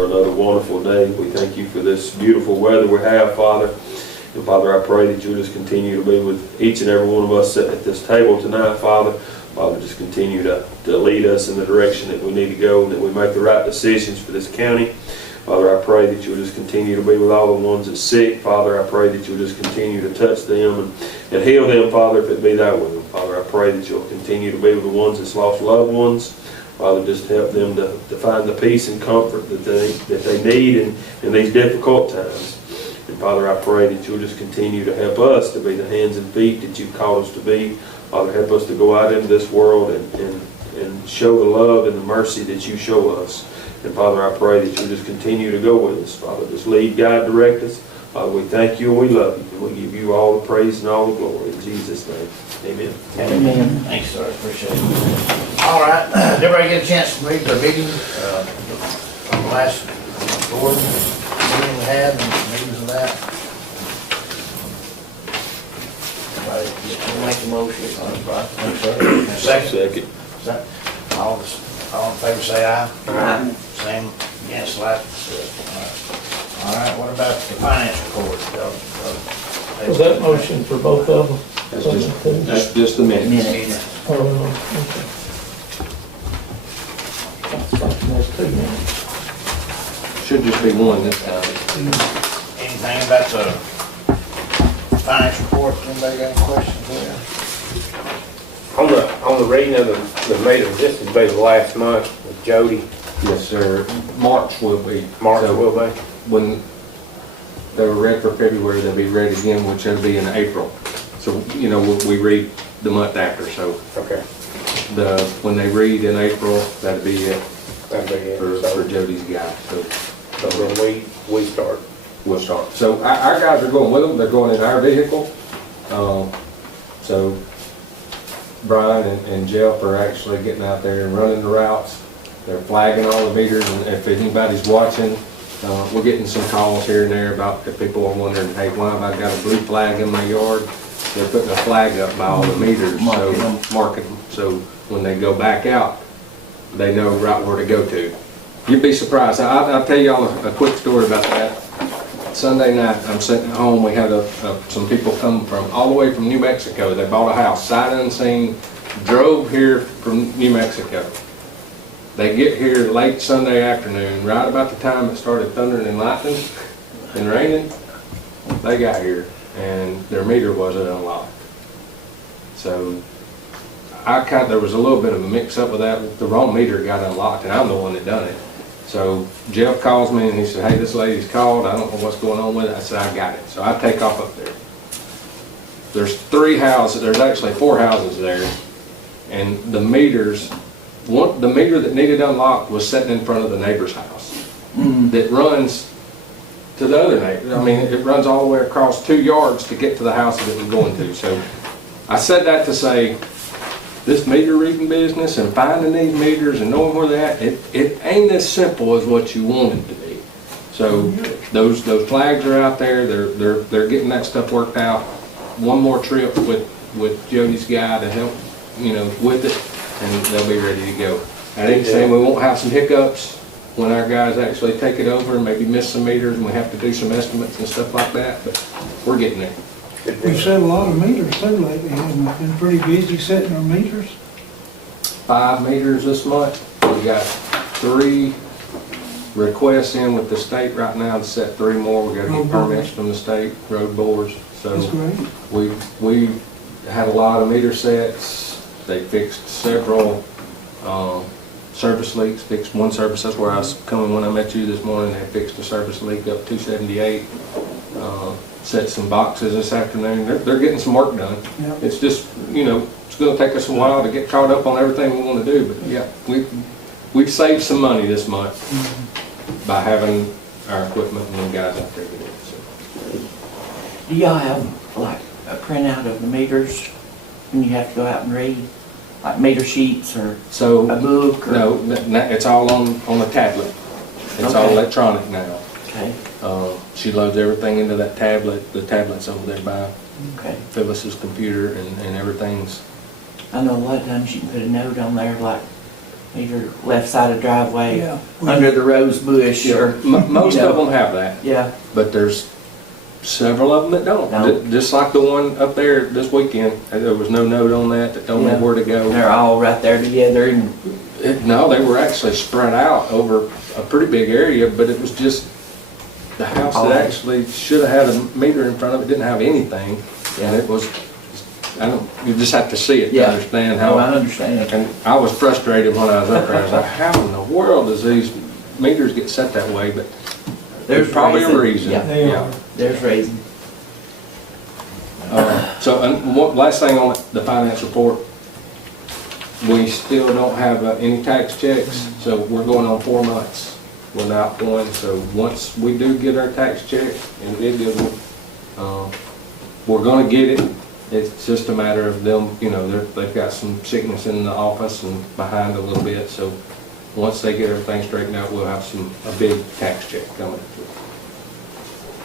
Another wonderful day. We thank you for this beautiful weather we have, Father. And Father, I pray that you'll just continue to be with each and every one of us sitting at this table tonight, Father. Father, just continue to lead us in the direction that we need to go and that we make the right decisions for this county. Father, I pray that you'll just continue to be with all the ones that's sick. Father, I pray that you'll just continue to touch them and heal them, Father, if it be thy will. Father, I pray that you'll continue to be with the ones that's lost loved ones. Father, just help them to find the peace and comfort that they need in these difficult times. And Father, I pray that you'll just continue to help us to be the hands and feet that you've called us to be. Father, help us to go out into this world and show the love and the mercy that you show us. And Father, I pray that you'll just continue to go with us. Father, just lead, guide, direct us. Father, we thank you and we love you. And we give you all the praise and all the glory. In Jesus' name, amen. Amen. Thanks, sir. Appreciate it. All right. Did everybody get a chance to read the meeting, from the last board meeting we had and meetings of that? Everybody make the motion. Second. All in favor say aye. Aye. Same against last. All right. What about the finance report? Was that motion for both of them? That's just the minutes. Okay. Should just be one this time. Anything about the finance report? Anybody got any questions there? On the reading of the meeting, this will be the last month with Jody. Yes, sir. March will be. March So will be. when they were read for February, they'll be read again, which will be in April. So, you know, we read the month after. So Okay. when they read in April, that'll be it That'll be it. for Jody's guy. So when we start. We'll start. So our guys are going with them. They're going in our vehicle. So Brian and Jeff are actually getting out there and running the routes. They're flagging all the meters, and if anybody's watching, we're getting some calls here and there about if people are wondering, hey, why have I got a blue flag in my yard? They're putting a flag up by all the meters, so marking them. So when they go back out, they know right where to go to. You'd be surprised. I'll tell y'all a quick story about that. Sunday night, I'm sitting at home. We had some people come from all the way from New Mexico. They bought a house, sight unseen, drove here from New Mexico. They get here late Sunday afternoon, right about the time it started thundering and lightning and raining. They got here, and their meter wasn't unlocked. So there was a little bit of a mix-up with that. The wrong meter got unlocked, and I'm the one that done it. So Jeff calls me and he said, hey, this lady's called. I don't know what's going on with it. I said, I got it. So I take off up there. There's 3 houses. There's actually 4 houses there. And the meters, the meter that needed unlocked was sitting in front of the neighbor's house. That runs to the other neighbor. I mean, it runs all the way across 2 yards to get to the house that it was going to. So I said that to say, this meter reading business and finding these meters and knowing where they're at, it ain't as simple as what you want it to be. So those flags are out there. They're getting that stuff worked out. One more trip with Jody's guy to help, with it, and they'll be ready to go. I ain't saying we won't have some hiccups when our guys actually take it over and maybe miss some meters and we have to do some estimates and stuff like that, but we're getting there. We've set a lot of meters too lately, haven't we? Been pretty busy setting our meters. 5 meters this month. We got 3 requests in with the state right now to set 3 more. We got to get permits from the state, road boards. So that's great. We had a lot of meter sets. They fixed several service leaks. Fixed one service. That's where I was coming when I met you this morning. They fixed a service leak up 278. Set some boxes this afternoon. They're getting some work done. Yep. It's just, it's going to take us a while to get caught up on everything we want to do. But yeah, we've saved some money this month by having our equipment and the guys out there to do it. So. Do y'all have like a printout of the meters when you have to go out and read? Like meter sheets or a book? Or? No, it's all on a tablet. It's all electronic now. Okay. She loads everything into that tablet. The tablet's over there by Phyllis's computer, and everything's. I know a lot of times you can put a note on there like Either left side of driveway, Yeah. under the rose bush, or, Most of them have that, yeah, but there's several of them that don't. Don't. Just like the one up there this weekend, there was no note on that don't know Yeah. where to go. they're all right there together, and No, they were actually spread out over a pretty big area, but it was just, the house Oh. that actually should have had a meter in front of it didn't have anything. And it was, you just have to see it to Yeah. understand how I how. understand. And I was frustrated when I was up there. I was like, how in the world does these meters get set that way? But there's probably a reason. Yeah, They are. there's reason. So, and last thing on the finance report, we still don't have any tax checks, so we're going on 4 months without one. So once we do get our tax check, and it is, we're gonna get it. It's just a matter of them, they've got some sickness in the office and behind a little bit, so once they get everything straightened out, we'll have a big tax check coming.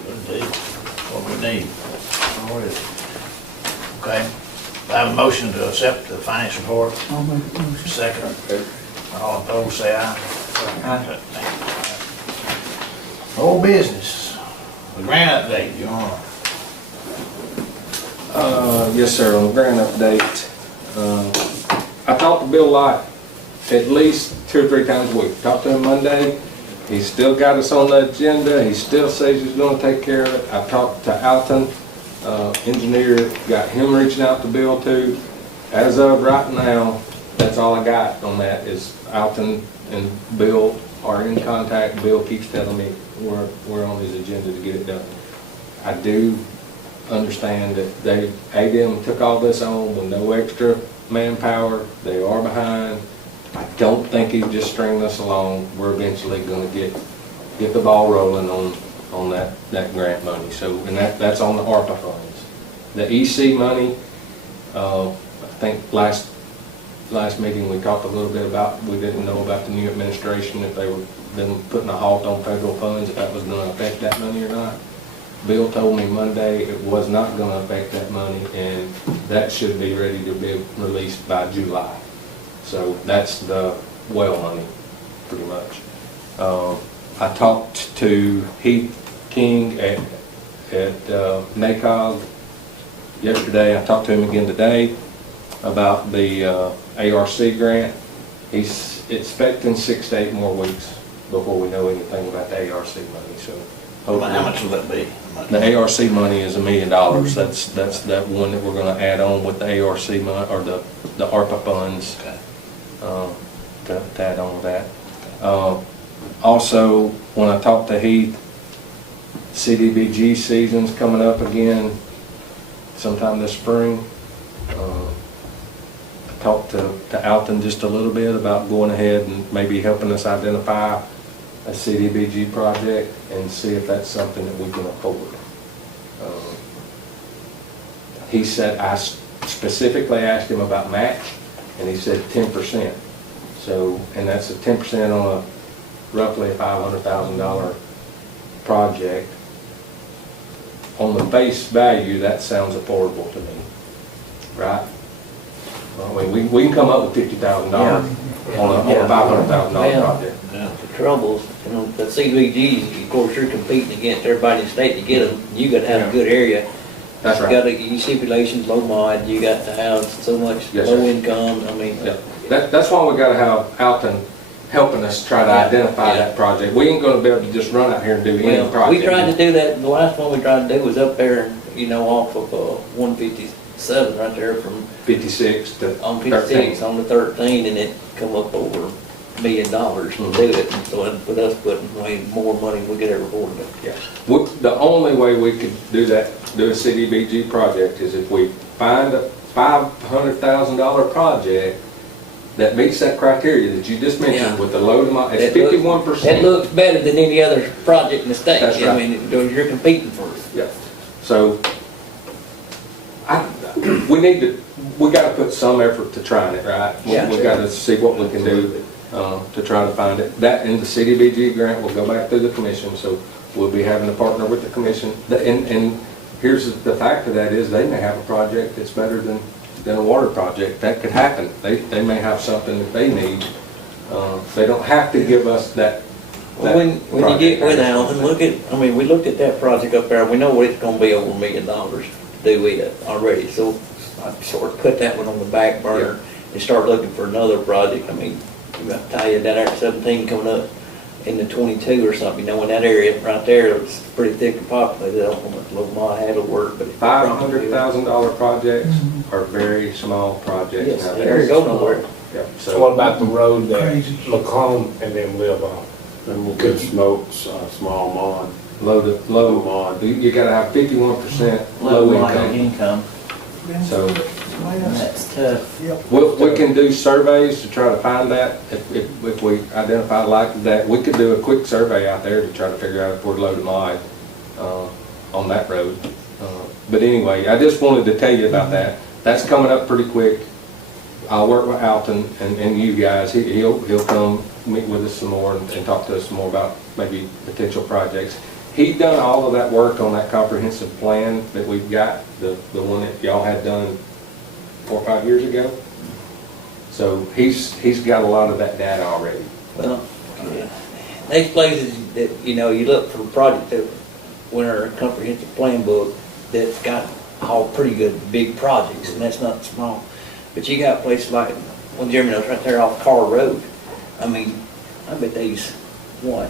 Good deal. What we need. All right. Okay. I have a motion to accept the finance report. I'll make a motion. Second. All opposed, say aye. Aye. Old business. The grant update, you want? Yes, sir, on the grant update, I talked to Bill Lott at least 2 or 3 times a week. Talked to him Monday, he's still got us on the agenda, he still says he's gonna take care of it. I talked to Alton, engineer, got him reaching out to Bill too. As of right now, that's all I got on that is Alton and Bill are in contact. Bill keeps telling me we're on his agenda to get it done. I do understand that ADM took all this on with no extra manpower. They are behind. I don't think he's just stringing us along. We're eventually gonna get the ball rolling on that grant money. So, and that's on the ARPA funds. The EC money, I think last meeting we talked a little bit about, we didn't know about the new administration, if they were then putting a halt on federal funds, if that was gonna affect that money or not. Bill told me Monday it was not gonna affect that money, and that should be ready to be released by July. So that's the well money, pretty much. I talked to Heath King at NACOG yesterday. I talked to him again today about the ARC grant. He's expecting 6 to 8 more weeks before we know anything about the ARC money. So How much will that be? the ARC money is $1 million. That's that one that we're going to add on with the ARC money, or the ARPA funds. Okay. To add on with that. Also, when I talked to Heath, CDBG season's coming up again sometime this spring. I talked to Alton just a little bit about going ahead and maybe helping us identify a CDBG project and see if that's something that we can afford. He said, I specifically asked him about match, and he said 10%. So, and that's a 10% on a roughly a $500,000 project. On the face value, that sounds affordable to me, right? I mean, we can come up with $50,000 on a $500,000 project. The trouble is, the CDBGs, of course, you're competing against everybody in the state to get them. You gotta have a good area. That's You right. gotta, you stipulations, low mod, you got to have so much Yes, low sir. income, I mean. Yeah. That's why we gotta have Alton helping us try to Yeah, identify yeah. that project. We ain't gonna be able to just run out here and do any Well, project. we tried to do that, the last one we tried to do was up there, off of 157 right there from, 56 to on 13. 56, on the 13, and it come up over $1 million to do it. And so it put us putting way more money than we could ever afford to. Yeah. The only way we could do that, do a CDBG project, is if we find a $500,000 project that meets that criteria that you just mentioned Yeah. with the low amount, it's It looks- 51%. It looks better than any other project in the state. That's I right. mean, you're competing for it. Yeah. So, we gotta put some effort to trying it, right? Yeah. We gotta see what we can do, to try to find it. That and the CDBG grant will go back through the commission, so we'll be having to partner with the commission. And here's the fact of that is, they may have a project that's better than a water project. That could happen. They may have something that they need They don't have to give us that. Well, when you get with Allen, look at, I mean, we looked at that project up there, we know what it's gonna be over $1 million to do it already, so I sort of put that one on the back burner and start looking for another project. I mean, I'm gonna tell you, down there at 17 coming up in the 22 or something, you know, in that area right there, it's pretty thick and populated. I don't know what Low Mod had to work, but. $500,000 projects are very small projects Yes, nowadays. there you go nowhere. Yep, So what about the road that Crazy. McComb and them live on? And we'll get smokes, small mod. Low mod, you gotta have 51% Low low moderate income. income, So and that's tough. Yep. we can do surveys to try to find that. If we identify like that, we could do a quick survey out there to try to figure out if we're low to mod on that road. But anyway, I just wanted to tell you about that. That's coming up pretty quick. I'll work with Alton and you guys. He'll come meet with us some more and talk to us some more about maybe potential projects. He'd done all of that work on that comprehensive plan that we've got, the one that y'all had done 4 or 5 years ago. So he's got a lot of that data already. Well, these places that, you know, you look for a project that, when our comprehensive plan book, that's got all pretty good big projects, and that's not small. But you got places like, well, Jeremy knows, right there off Carr Road. I mean, I bet these, what,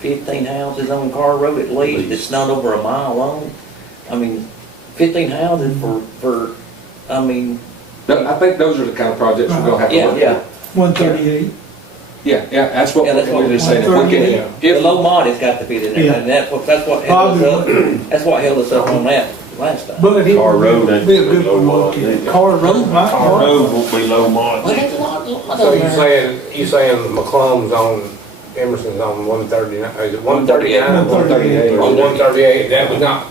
15 houses on Carr Road at least, it's not over a mile long. I mean, 15 houses for, I mean. I think those are the kind of projects we're gonna have to Yeah, look at. yeah. 138. Yeah, that's what Yeah, that's what we're just saying. If we 138. can, The low mod has got to fit in there, Yeah. and that's what held us up, that's what held us up on that last time. But it Car road would ain't be a good low one to mod look at. either. Car road, my Our car. road won't be low mod. Well, there's a lot So on there. you saying McComb's on, Emerson's on 139, is it 139? 138. On 138, that was not,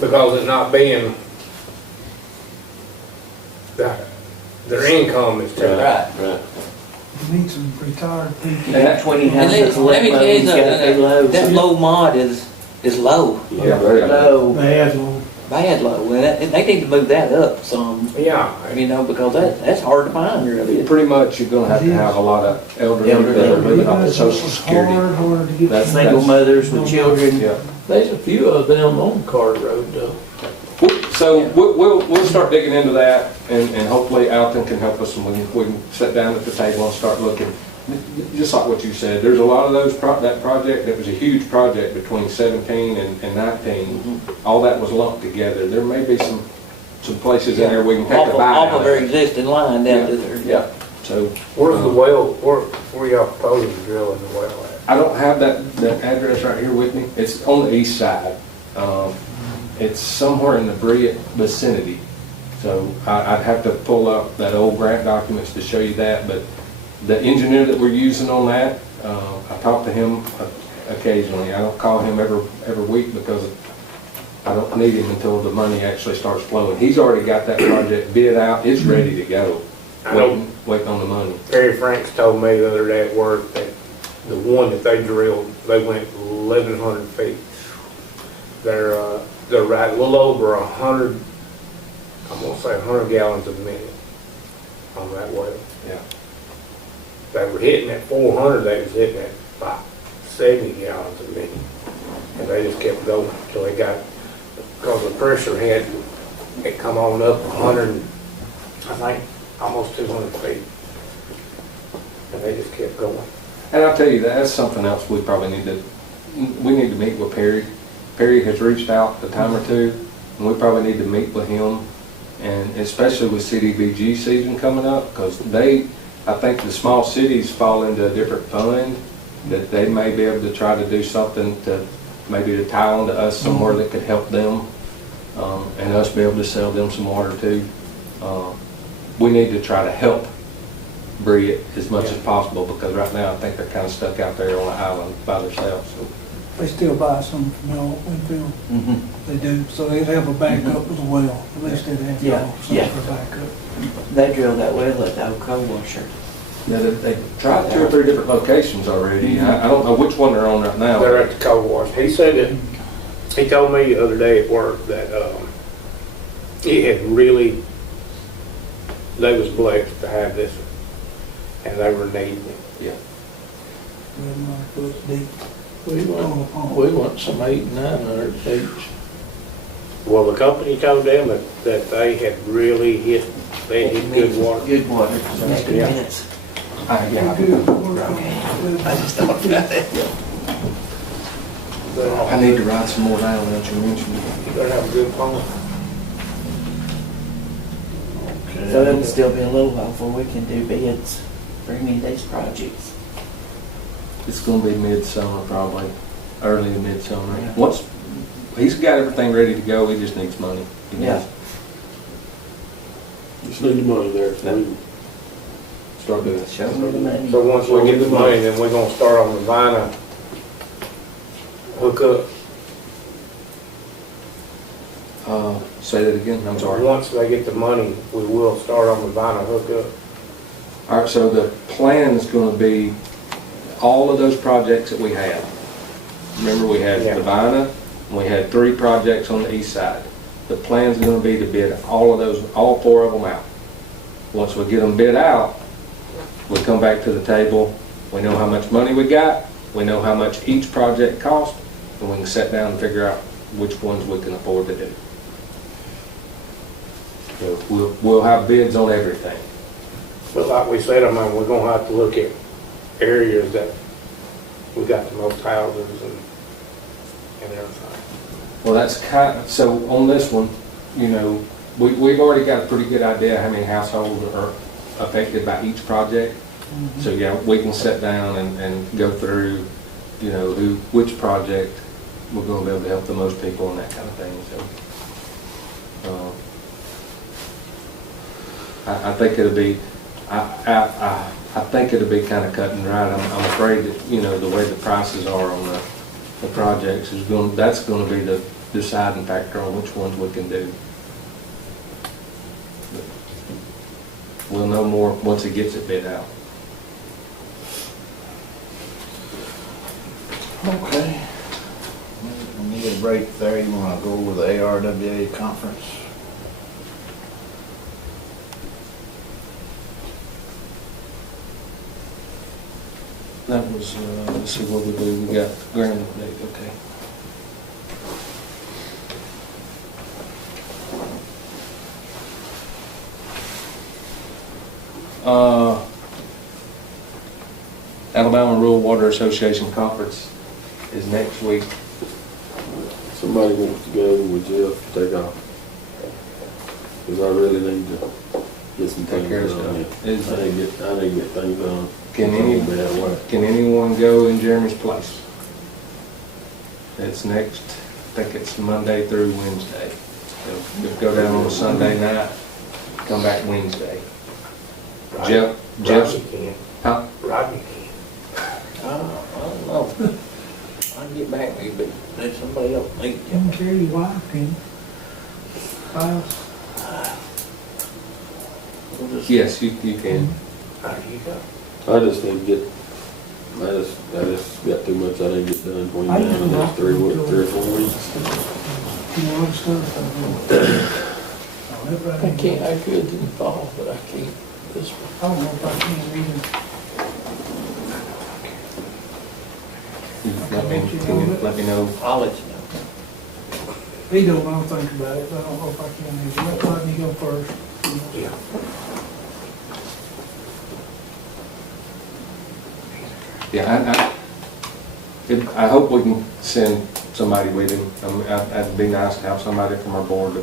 because it's not being, their income is too high. Right. Need some retired people. And 20 And houses let me left, tell you he's gotta be low. that low mod is low, yeah, very Low. Bad one. bad low, and they need to move that up some, Yeah, you know, because that's hard to find really. pretty much you're gonna have to have a lot of elderly that are living off of Social Security. Hard to get. That's- Single mothers with children. Yeah. There's a few of them on Carter Road though. So we'll start digging into that, and hopefully Alton can help us, and we can sit down at the table and start looking. Just like what you said, there's a lot of those, that project, that was a huge project between 17 and 19. All that was lumped together. There may be some places in there we can pick a bite Off out of of. their existing line down to there. Yeah, so. where's the well, where y'all proposing to drill in the well at? I don't have that address right here with me. It's on the east side. It's somewhere in the Briett vicinity. So I'd have to pull up that old grant documents to show you that, but the engineer that we're using on that, I talk to him occasionally. I don't call him every week because I don't need him until the money actually starts flowing. He's already got that project bid out. It's ready to go. I know Waiting on the money. Perry Franks told me the other day at work that the one that they drilled, they went 1,100 feet. They're right a little over 100, I'm gonna say 100 gallons a minute on that well. Yeah. They were hitting at 400, they was hitting at about 70 gallons a minute. And they just kept going until they got, because the pressure had, it come on up 100, I think, almost 200 feet. And they just kept going. And I'll tell you, that's something else we probably need to meet with Perry. Perry has reached out a time or two, and we probably need to meet with him, and especially with CDBG season coming up, because I think the small cities fall into a different fund, that they may be able to try to do something to, maybe to tie on to us somewhere that could help them, and us be able to sell them some water too. We need to try to help Briett as much as possible, because right now I think they're kind of stuck out there on an island by themselves. So. They still buy some from y'all at Winfield. They do, so they'd have a backup with a well. At least they'd have Yeah, y'all some yeah. for backup. They drilled that well at the old coal washer. Yeah, they tried 2 or 3 different locations already. I don't know which one they're on right now. They're at the coal wash. He said that, he told me the other day at work that it had really, they was blessed to have this and they were needing it. Yeah. 1100 foot deep. We want some 800-900 each. Well, the company told them that they had really they hit good water. Good water, next Yeah. minutes. Yeah. I just thought about it. I need to write some more down that you mentioned. You better have a good phone. So it'll still be a little while before we can do bids for any of these projects. It's gonna be midsummer probably, early to midsummer. Yeah. He's got everything ready to go, he just needs money. He Yeah. does. Just need the money there, so we can start doing it. Show me the money. So once we get the money, then we're gonna start on the Vina hookup. Say that again, I'm sorry. Once they get the money, we will start on the Vina hookup. All right, so the plan is gonna be all of those projects that we had. Remember, we had Yeah. the Vina, and we had 3 projects on the east side. The plan's gonna be to bid all of those, all 4 of them out. Once we get them bid out, we come back to the table, we know how much money we got, we know how much each project cost, and we can sit down and figure out which ones we can afford to do. So we'll have bids on everything. But like we said, I mean, we're gonna have to look at areas that we got the most houses and everything. Well, that's so on this one, you know, we've already got a pretty good idea how many households are affected by each project. So yeah, we can sit down and go through, you know, which project we're gonna be able to help the most people and that kind of thing, so. I think it'll be, I think it'll be kind of cut and dried. I'm afraid that, you know, the way the prices are on the projects that's gonna be the deciding factor on which ones we can do. But we'll know more once it gets it bid out. Okay. We need a break there. You wanna go over the ARWA conference? That was, let's see what we do. We got grand update, okay. Alabama Rural Water Association Conference is next week. Somebody wants to go with Jeff, take off. Because I really need to get some Take things care of done. stuff. I need to get things done. Can anyone go in Jeremy's place? It's next, I think it's Monday through Wednesday. So just go down on a Sunday night, come back Wednesday. Jeff's, Rodney can. huh? Rodney can. I don't know. I can get back with you, but let somebody else meet You can carry your wife, can you? Files. We'll just- Yes, you can. There you go. I just need to get, I just got too much I need to get done between now I and can the next walk 3 until- or 4 weeks. You know, other stuff. I can't, I could in the fall, but I can't this one. I don't know if I can either. Let me know. I'll let you know. He don't know, think about it, but I don't know if I can either. Let Rodney go first. Yeah. Yeah, I hope we can send somebody with him. It'd be nice to have somebody from our board to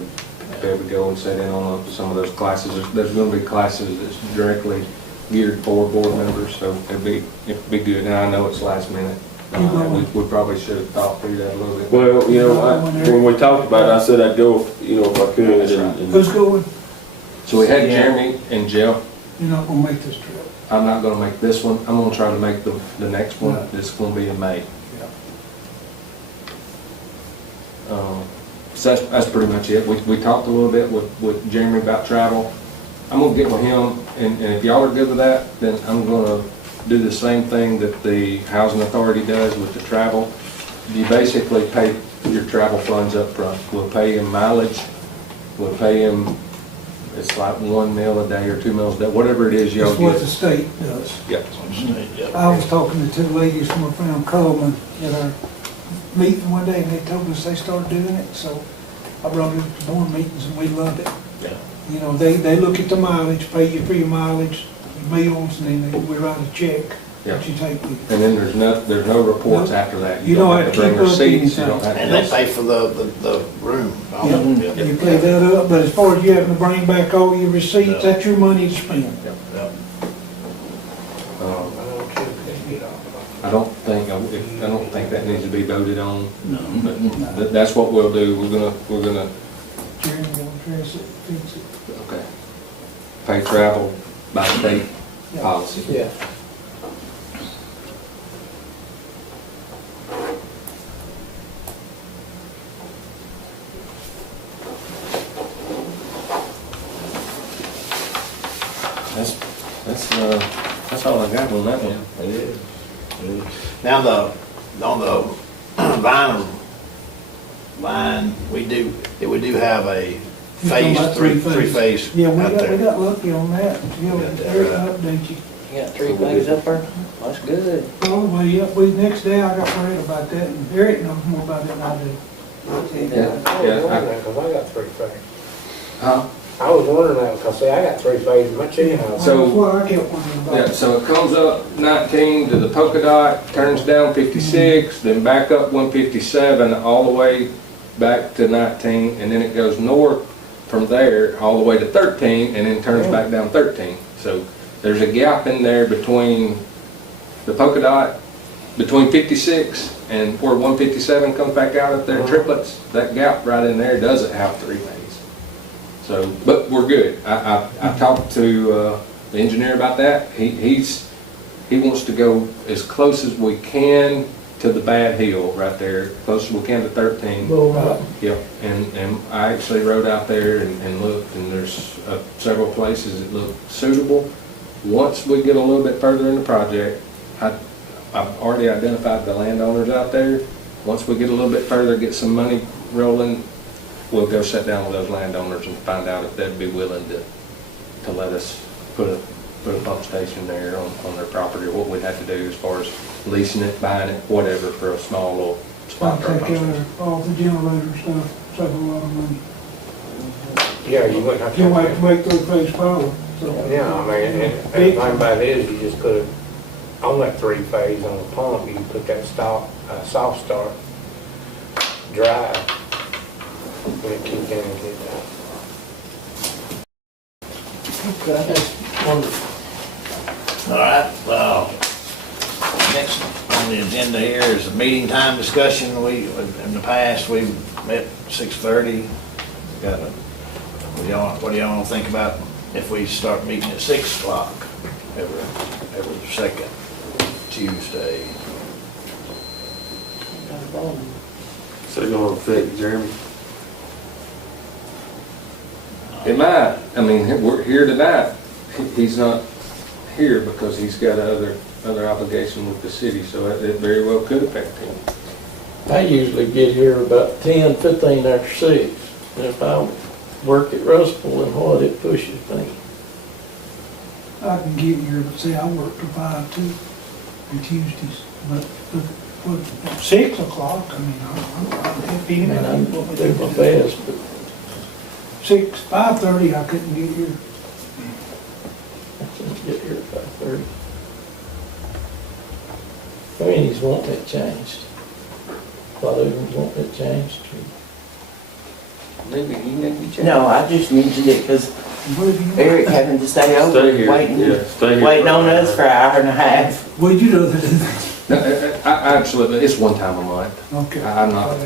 be able to go and sit in on some of those classes. There's going to be classes that's directly geared for board members, so it'd be good. Now, I know it's last minute. We probably should have thought through that a little bit. Well, you know, when we talked about it, I said I'd go, if I could. That's right. Who's going? So we had Jeremy and Jeff. You're not gonna make this trip. I'm not going to make this one. I'm going to try to make the next one. It's going to be in May. So that's pretty much it. We talked a little bit with Jeremy about travel. I'm gonna get with him, and if y'all are good with that, then I'm gonna do the same thing that the housing authority does with the travel. You basically pay your travel funds up front. We'll pay him mileage, we'll pay him It's like 1 meal a day or 2 meals a day, whatever it is y'all That's what the get. state does. Yeah. I was talking to two ladies from around Coleman at our meeting one day, and they told us they started doing it, so I brought it to board meetings, and we loved it. Yeah. You know, they look at the mileage, pay you for your mileage, your meals, and then we write a check that you take with you. And then there's no reports after that. You don't have to bring keep up receipts, you anything. don't have to. And they pay for the room. Yeah, you pay that up, but as far as you having to bring back all your receipts, that's your money to spend. Um, I don't think that needs to be voted on. No. But that's what we'll do. We're gonna, Jerry will address it, fix it. okay. Pay travel by state Yeah. policy. Yeah. That's all I got on that one. It is. Now, on the vinyl line, we do have a You're talking about three-phase Yeah, we out got there. lucky on that. Yeah, Eric update you. You got 3 bags up there? That's good. Probably, yeah, next day I got worried about that, and Eric knows more about it than I do. Yeah. Because I got 3 phase. Huh? I was wondering that, because see, I got 3 phase in my chicken house. So- That's why I kept wondering about Yeah, it. so it comes up 19 to the polka dot, turns down 56, then back up 157, all the way back to 19, and then it goes north from there, all the way to 13, and then turns back down 13. So there's a gap in there between the polka dot, between 56 and where 157 comes back out up there, triplets, that gap right in there doesn't have 3 phase. So, but we're good. I talked to the engineer about that. He wants to go as close as we can to the bad hill right there, close as we can to 13. Bull Mountain. Yep, and I actually rode out there and looked, and there's several places that look suitable. Once we get a little bit further in the project, I've already identified the landowners out there. Once we get a little bit further, get some money rolling, we'll go sit down with those landowners and find out if they'd be willing to let us put a pump station there on their property, or what we'd have to do as far as leasing it, buying it, whatever, for a small little spot. I'll take care of all the generator stuff, save a lot of money. Yeah, you wouldn't have to. You might have to make three-phase power, so. Yeah, I mean, and the thing about it is, you just put it on that 3 phase on the pump, you can put that soft start drive when it kick in and get down. All right, well, next on the agenda here is a meeting time discussion. In the past, we met 6:30. What do y'all want to think about if we start meeting at 6 o'clock every second Tuesday? So they're gonna affect Jeremy. It might. I mean, we're here tonight. He's not here because he's got other obligation with the city, so it very well could affect him. I usually get here about 10, 15 after 6. And if I work at Russell and what, it pushes me. I can get here, but see, I work till 5 too, on Tuesdays, but at 6 o'clock, I mean, I'm happy I mean, anybody. I'm want me do to my do. best, but 5:30, I couldn't get here. I can't get here at 5:30. I mean, he's wanting it changed. A lot of them want it changed. Maybe you need to be checked. No, I just mentioned it because What have you? Eric having to stay over, Stay here, waiting, yeah, stay here. waiting on us for an hour and a half. What'd you do to do that? No, I absolutely, it's one time a month. Okay. I'm not,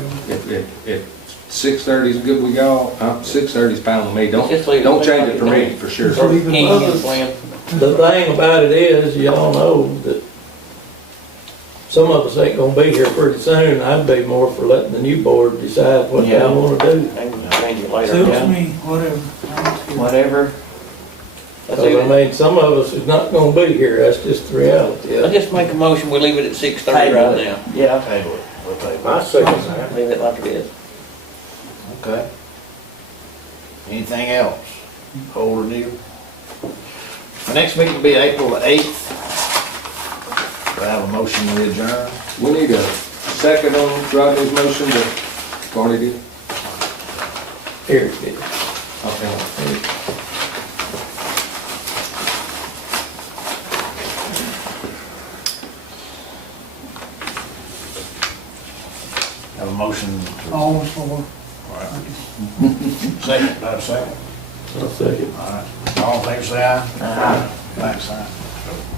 if 6:30 is good with y'all, 6:30 is fine with me. Just leave it Don't like change it for me, it for sure. Just leave it King alone. is playing. The thing about it is, y'all know that some of us ain't gonna be here pretty soon. I'd be more for letting the new board decide what they Yeah. wanna do. Maybe we'll change it later. Suits Yeah. me, whatever. I don't care. Whatever. Let's Cause do I it. mean, some of us is not gonna be here, that's just the reality. Let's just make a motion, we leave it at 6:30 right now. Yeah. Table it, we'll table I it. second that. Leave it like it is. Okay. Anything else? Holder deal. The next meeting will be April the 8th. Do I have a motion to adjourn? We need a second on Rodney's motion that Barney did. Eric did. Okay. Have a motion. All for. Second, do I have a second? I'll second. All right. All in favor, say aye. Aye. Thanks, aye.